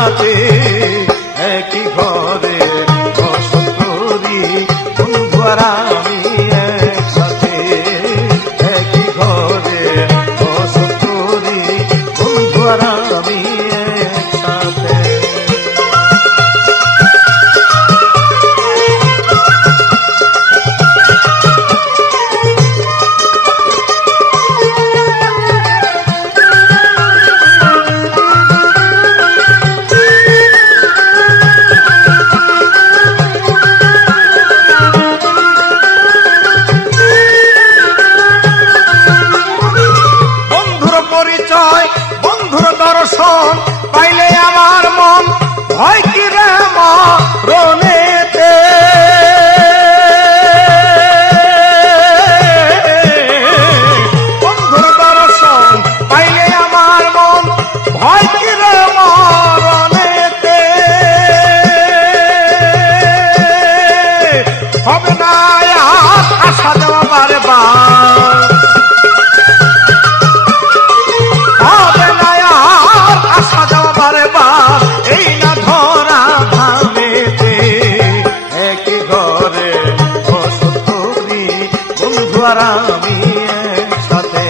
একসাথে একই ঘরে বসত করি বন্ধু আর আমি একসাথে একই ঘরে বসত করি বন্ধু আর আমি একসাথে। বন্ধুর দর্শন পাইলে আমার মন হয় কি রে মরণেতে, বন্ধুর দর্শন পাইলে আমার মন হয় কি রে মরণেতে, হবে না আশা দেওয়া বারবার, এই না ধরা ধামেতে একই ঘরে বসত করি বন্ধু আর আমি একসাথে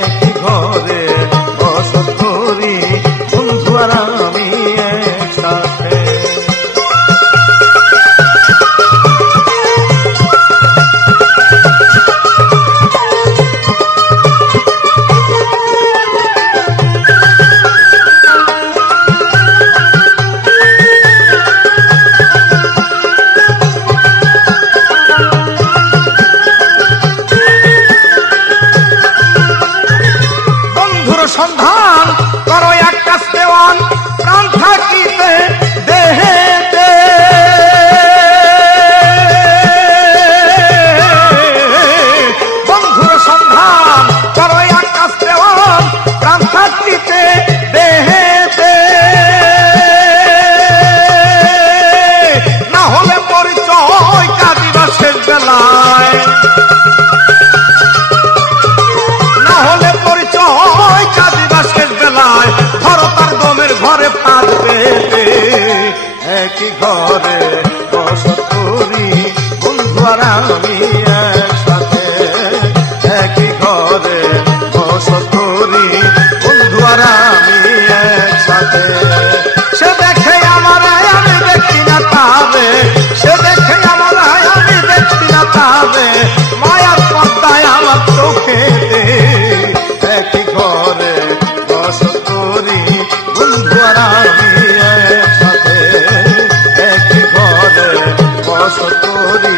একই ঘরে বসত করি বন্ধু আর আমি একসাথে। সন্ধান করো একটা দেওয়ান প্রাণ থাকিতে দেহেতে, বন্ধুর সন্ধান করো একটা দেওয়ান প্রাণ থাকিতে দেহেতে, না হলে পরিচয় কাঁদিবা শেষ বেলায়, না হলে পরিচয় কাঁদিবা শেষ বেলায়, ধরো তার গমের ঘরে ফাঁদ পেতে একই ঘরে বসত করি বন্ধু আর আমি একসাথে একই ঘরে বসত করি বন্ধু আর আমি একসাথে। সে দেখে আমার আমি দেখি না তাবে, সে দেখে আমার আমি দেখি না তাবে, মায়ার পর্দায় আমার চোখে একই ঘরে বসত করি বন্ধু আর আমি একসাথে একই ঘরে বসত করি